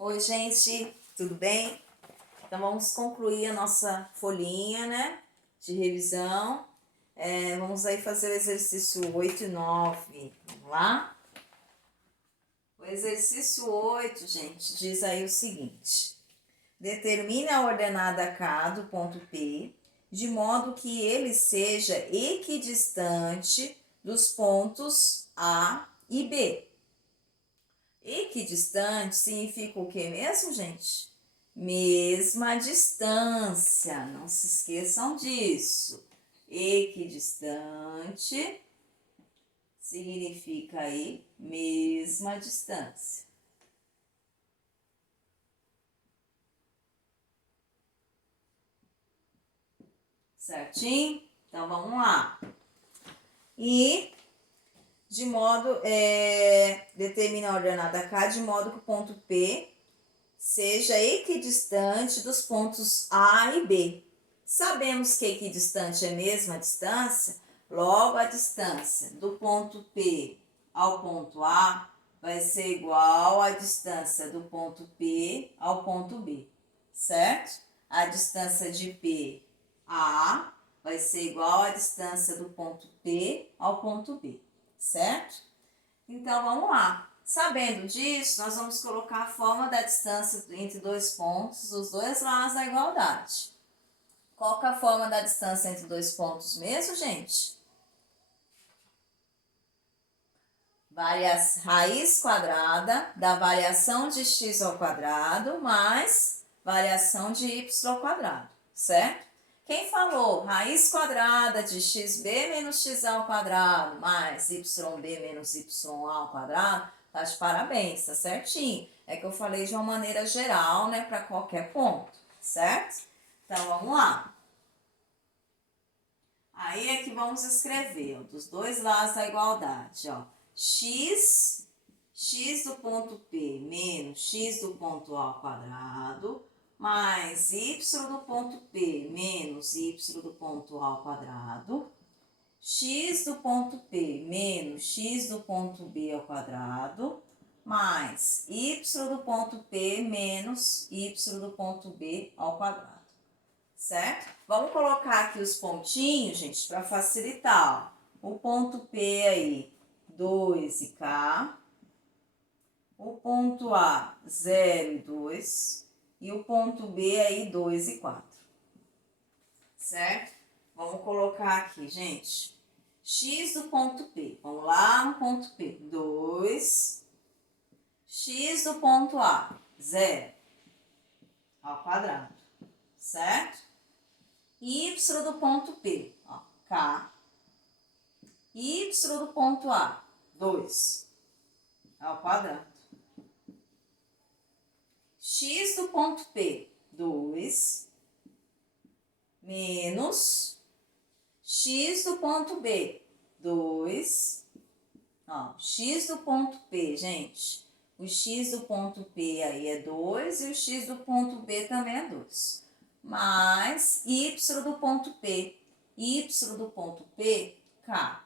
Oi, gente, tudo bem? Então, vamos concluir a nossa folhinha, né, de revisão. Vamos aí fazer o exercício 8 e 9. Vamos lá? O exercício 8, gente, diz aí o seguinte. Determine a ordenada K do ponto P, de modo que ele seja equidistante dos pontos A e B. Equidistante significa o que mesmo, gente? Mesma distância, não se esqueçam disso. Equidistante significa aí mesma distância. Certinho? Então vamos lá. E de modo, determina a ordenada K de modo que o ponto P seja equidistante dos pontos A e B. Sabemos que equidistante é a mesma distância, logo a distância do ponto P ao ponto A vai ser igual à distância do ponto P ao ponto B, certo? A distância de P a A vai ser igual à distância do ponto P ao ponto B, certo? Então, vamos lá. Sabendo disso, nós vamos colocar a forma da distância entre dois pontos, dos dois lados da igualdade. Qual que é a forma da distância entre dois pontos mesmo, gente? Raiz quadrada da variação de x ao quadrado mais variação de y ao quadrado, certo? Quem falou raiz quadrada de xb menos xa ao quadrado mais yb menos ya ao quadrado, tá de parabéns, tá certinho. É que eu falei de uma maneira geral, né, para qualquer ponto, certo? Então, vamos lá. Aí é que vamos escrever, ó, dos dois lados da igualdade, ó. X do ponto P menos x do ponto A ao quadrado, mais y do ponto P menos y do ponto A ao quadrado, x do ponto P menos x do ponto B ao quadrado, mais y do ponto P menos y do ponto B ao quadrado. Certo? Vamos colocar aqui os pontinhos, gente, para facilitar. Ó. O ponto P aí, 2 e K. O ponto A, 0 e 2. E o ponto B aí, 2 e 4. Certo? Vamos colocar aqui, gente. X do ponto P. Vamos lá no ponto P. 2. X do ponto A, 0 ao quadrado. Certo? Y do ponto P, ó, K. Y do ponto A, 2 ao quadrado. X do ponto P, 2, menos X do ponto B, 2. Ó, X do ponto P, gente. O X do ponto P aí é 2 e o X do ponto B também é 2. Mais Y do ponto P. Y do ponto P, K.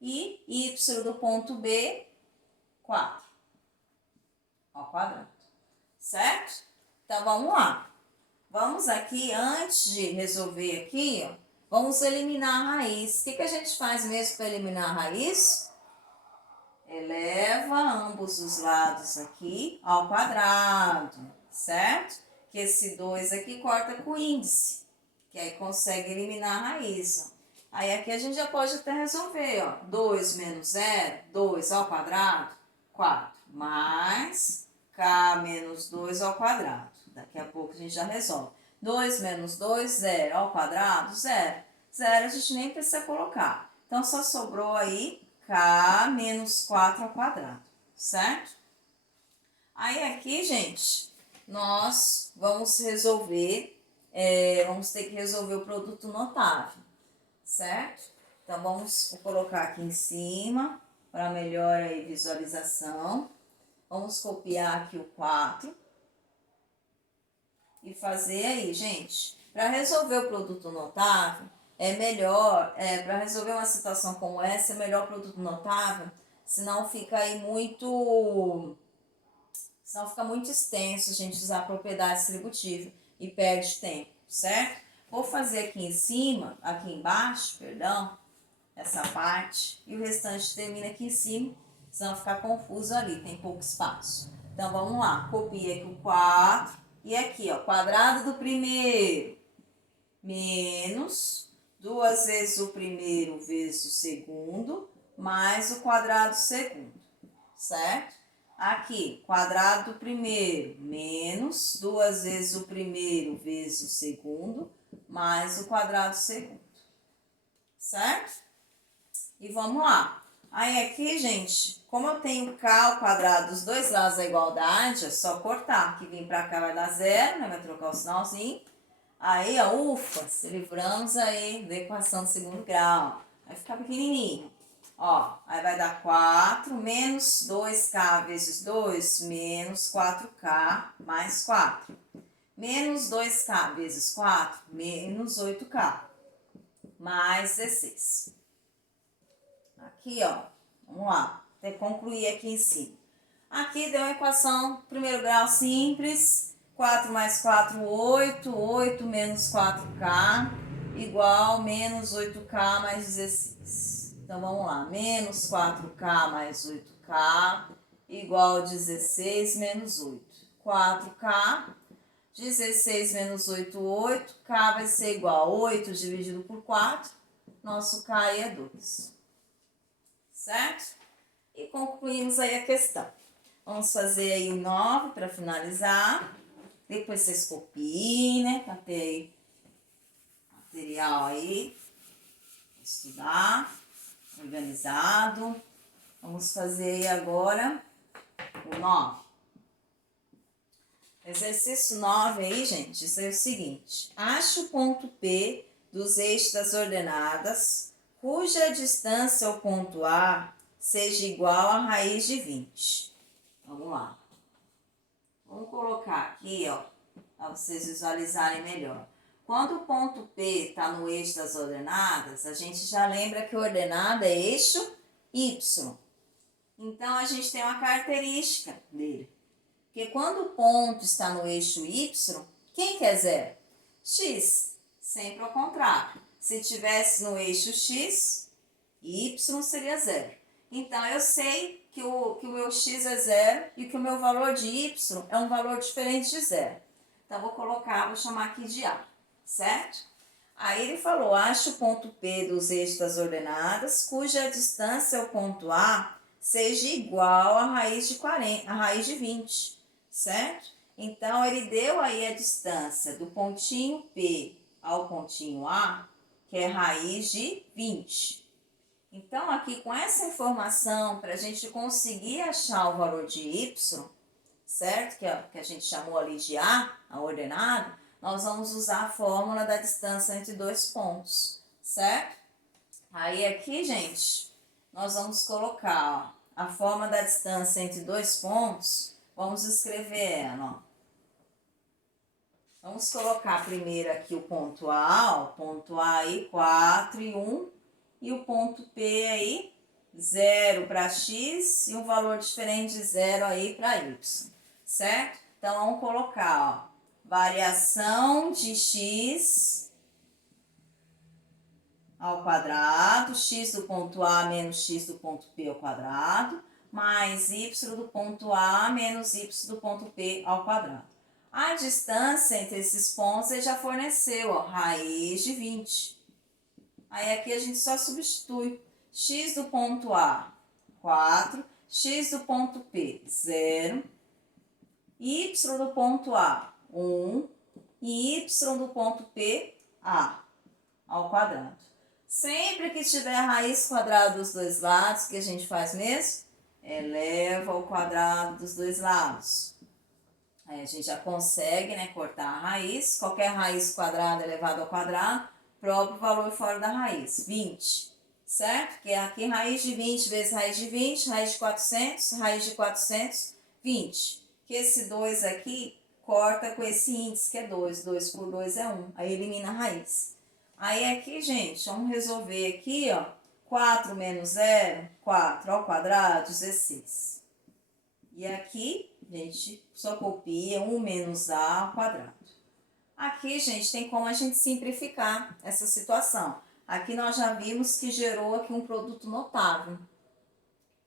E Y do ponto B, 4 ao quadrado, certo? Então, vamos lá. Vamos aqui, antes de resolver aqui, ó, vamos eliminar a raiz. O que a gente faz mesmo para eliminar a raiz? Eleva ambos os lados aqui ao quadrado, certo? Que esse 2 aqui corta com o índice, que aí consegue eliminar a raiz, ó. Aí aqui a gente já pode até resolver, ó. 2 menos 0, 2 ao quadrado, 4. Mais K menos 2 ao quadrado. Daqui a pouco a gente já resolve. 2 menos 2, 0 ao quadrado, 0. 0 a gente nem precisa colocar. Então, só sobrou aí K menos 4 ao quadrado, certo? Aí aqui, gente, nós vamos resolver, vamos ter que resolver o produto notável, certo? Então, vou colocar aqui em cima, para melhor aí visualização. Vamos copiar aqui o 4 e fazer aí, gente. Para resolver o produto notável, é melhor, para resolver uma situação como essa, é melhor o produto notável, senão fica aí muito Senão fica muito extenso a gente usar a propriedade distributiva e perde tempo, certo? Vou fazer aqui em cima, aqui embaixo, perdão, essa parte, e o restante termina aqui em cima, senão ficar confuso ali, tem pouco espaço. Então, vamos lá, copia aqui o 4, e aqui, ó, quadrado do primeiro, menos 2 vezes o primeiro vezes o segundo, mais o quadrado do segundo, certo? Aqui, quadrado do primeiro, menos 2 vezes o primeiro vezes o segundo, mais o quadrado do segundo, certo? E vamos lá. Aí aqui, gente, como eu tenho k ao quadrado dos dois lados da igualdade, é só cortar. Aqui vem pra cá vai dar zero, né? Vai trocar o sinalzinho. Aí, ó, ufa, se livramos aí da equação de segundo grau. Vai ficar pequenininho. Ó, aí vai dar 4 menos 2k vezes 2, menos 4k mais 4. Menos 2k vezes 4, menos 8k, mais 16. Aqui, ó, vamos lá, até concluir aqui em cima. Aqui deu uma equação, primeiro grau simples, 4 mais 4, 8, 8 menos 4k, igual menos 8k mais 16. Então, vamos lá, menos 4k mais 8k, igual 16 menos 8. 4k, 16 menos 8, 8, k vai ser igual a 8 dividido por 4, nosso k aí é 2. Certo? E concluímos aí a questão. Vamos fazer aí o 9 para finalizar. Depois vocês copiem, né? Para ter material aí, estudar, organizado. Vamos fazer aí agora o 9. Exercício 9 aí, gente, isso é o seguinte. Ache o ponto P dos eixos das ordenadas, cuja distância ao ponto A seja igual à raiz de 20. Vamos lá. Vamos colocar aqui, ó, para vocês visualizarem melhor. Quando o ponto P está no eixo das ordenadas, a gente já lembra que a ordenada é eixo Y. Então, a gente tem uma característica dele. Porque quando o ponto está no eixo Y, quem que é zero? X. Sempre ao contrário. Se tivesse no eixo X, Y seria zero. Então, eu sei que o meu X é zero e que o meu valor de Y é um valor diferente de zero. Então, vou chamar aqui de A, certo? Aí ele falou, ache o ponto P dos eixos das ordenadas, cuja distância ao ponto A seja igual à raiz de 40, à raiz de 20, certo? Então, ele deu aí a distância do pontinho P ao pontinho A, que é raiz de 20. Então, aqui com essa informação, para a gente conseguir achar o valor de y, certo? Que a gente chamou ali de A, a ordenada, nós vamos usar a fórmula da distância entre dois pontos, certo? Aí aqui, gente, nós vamos colocar ó, a fórmula da distância entre dois pontos, vamos escrever ela, ó. Vamos colocar primeiro aqui o ponto A, ó, ponto A aí 4 e 1, e o ponto P aí 0 para X e um valor diferente de 0 aí para Y, certo? Então, vamos colocar, ó, variação de X ao quadrado, X do ponto A menos X do ponto P ao quadrado, mais Y do ponto A menos Y do ponto P ao quadrado. A distância entre esses pontos ele já forneceu, ó, raiz de 20. Aí aqui a gente só substitui x do ponto A, 4, x do ponto P, 0, y do ponto A, 1, e y do ponto P, A, ao quadrado. Sempre que tiver a raiz quadrada dos dois lados, o que a gente faz mesmo? Eleva ao quadrado dos dois lados. Aí a gente já consegue, né, cortar a raiz. Qualquer raiz quadrada elevada ao quadrado, próprio valor fora da raiz, 20, certo? Que é aqui raiz de 20 vezes raiz de 20, raiz de 400, 20. Que esse 2 aqui corta com esse índice que é 2, 2 por 2 é 1, aí elimina a raiz. Aí aqui, gente, vamos resolver aqui, ó, 4 menos 0, 4 ao quadrado, 16. E aqui, a gente só copia 1 menos a ao quadrado. Aqui, gente, tem como a gente simplificar essa situação. Aqui nós já vimos que gerou aqui um produto notável.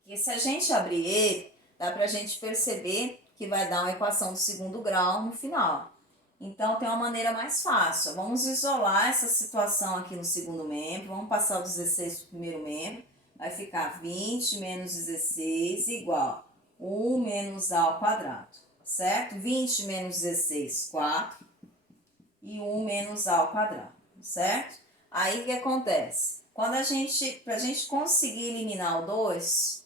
E se a gente abrir ele, dá para a gente perceber que vai dar uma equação do segundo grau no final. Então, tem uma maneira mais fácil. Vamos isolar essa situação aqui no segundo membro. Vamos passar o 16 para o primeiro membro. Vai ficar 20 menos 16 igual 1 menos a ao quadrado, certo? 20 menos 16, 4. E 1 menos a ao quadrado, certo? Aí, o que acontece? Pra gente conseguir eliminar o 2...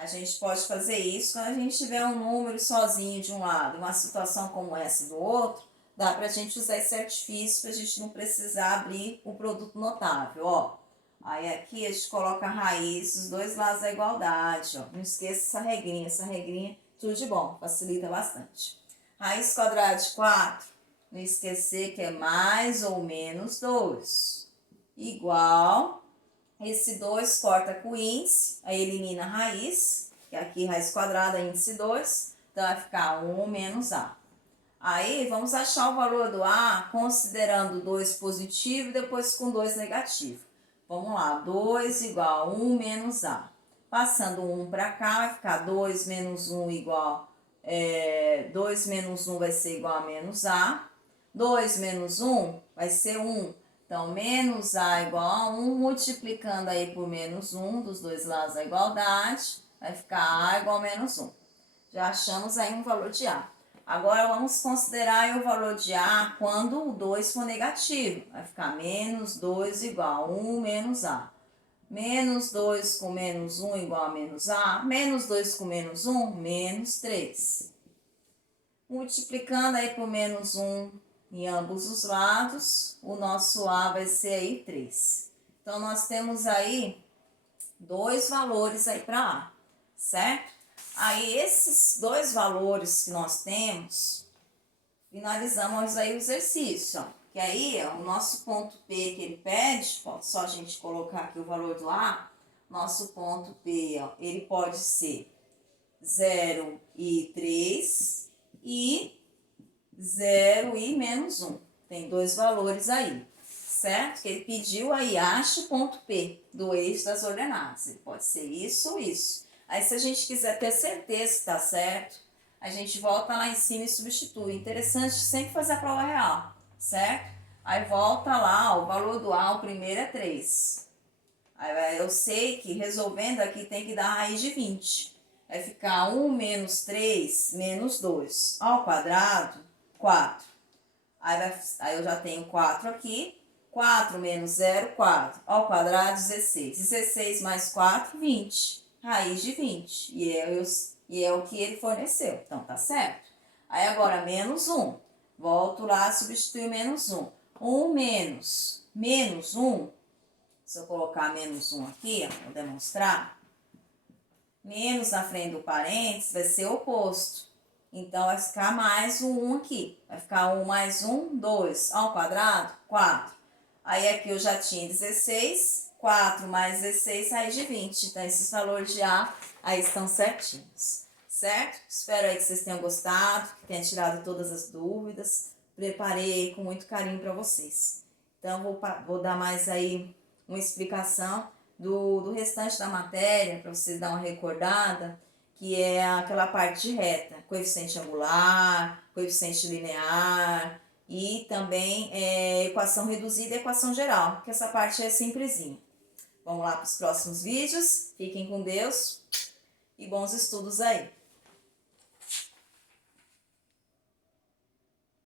A gente pode fazer isso quando a gente tiver um número sozinho de um lado, uma situação como essa do outro, dá para a gente usar esse artifício para a gente não precisar abrir o produto notável, ó. Aí aqui a gente coloca a raiz dos dois lados da igualdade, ó. Não esqueça essa regrinha, tudo de bom, facilita bastante. Raiz quadrada de 4, não esquecer que é mais ou menos 2, igual... Esse 2 corta com o índice, aí elimina a raiz, que aqui raiz quadrada, índice 2, então vai ficar 1 menos a. Aí vamos achar o valor do a considerando 2 positivo e depois com 2 negativo. Vamos lá, 2 igual a 1 menos a. Passando 1 para cá, vai ficar 2 menos 1 igual, 2 menos 1 vai ser igual a menos a. 2 menos 1 vai ser 1. Então, menos a igual a 1, multiplicando aí por menos 1, dos dois lados da igualdade, vai ficar a igual a menos 1. Já achamos aí um valor de a. Agora, vamos considerar aí o valor de a quando o 2 for negativo. Vai ficar menos 2 igual a 1 menos a. Menos 2 com menos 1 igual a menos a. Menos 2 com menos 1, menos 3. Multiplicando aí por menos 1, em ambos os lados, o nosso a vai ser aí 3. Então, nós temos aí dois valores aí para a, certo? Aí, esses dois valores que nós temos, finalizamos aí o exercício, ó. Que aí, ó, o nosso ponto P que ele pede, ó, só a gente colocar aqui o valor do a, nosso ponto P, ó, ele pode ser 0 e 3 e 0 e menos 1. Tem dois valores aí, certo? Que ele pediu aí, acha o ponto P do eixo das ordenadas. Ele pode ser isso ou isso. Aí, se a gente quiser ter certeza que está certo, a gente volta lá em cima e substitui. Interessante sempre fazer a prova real, certo? Aí, volta lá, ó, o valor do a, o primeiro é 3. Aí, eu sei que resolvendo aqui tem que dar a raiz de 20. Vai ficar 1 menos 3 menos 2 ao quadrado, 4. Aí eu já tenho 4 aqui. 4 menos 0, 4. Ao quadrado, 16. 16 mais 4, 20. Raiz de 20. E é o que ele forneceu. Então, tá certo? Aí agora, menos 1. Volto lá, substituir menos 1. 1 menos 1. Se eu colocar menos 1 aqui, ó, vou demonstrar. Menos na frente do parênteses vai ser oposto. Então, vai ficar mais o 1 aqui. Vai ficar 1 mais 1, 2. Ao quadrado, 4. Aí, aqui eu já tinha 16. 4 mais 16, raiz de 20. Então, esses valores de a aí estão certinhos. Certo? Espero aí que vocês tenham gostado, que tenham tirado todas as dúvidas. Preparei com muito carinho para vocês. Então, vou dar mais aí uma explicação do restante da matéria, para vocês dar uma recordada, que é aquela parte de reta, coeficiente angular, coeficiente linear e também equação reduzida e equação geral, que essa parte é simplesinha. Vamos lá para os próximos vídeos, fiquem com Deus e bons estudos aí!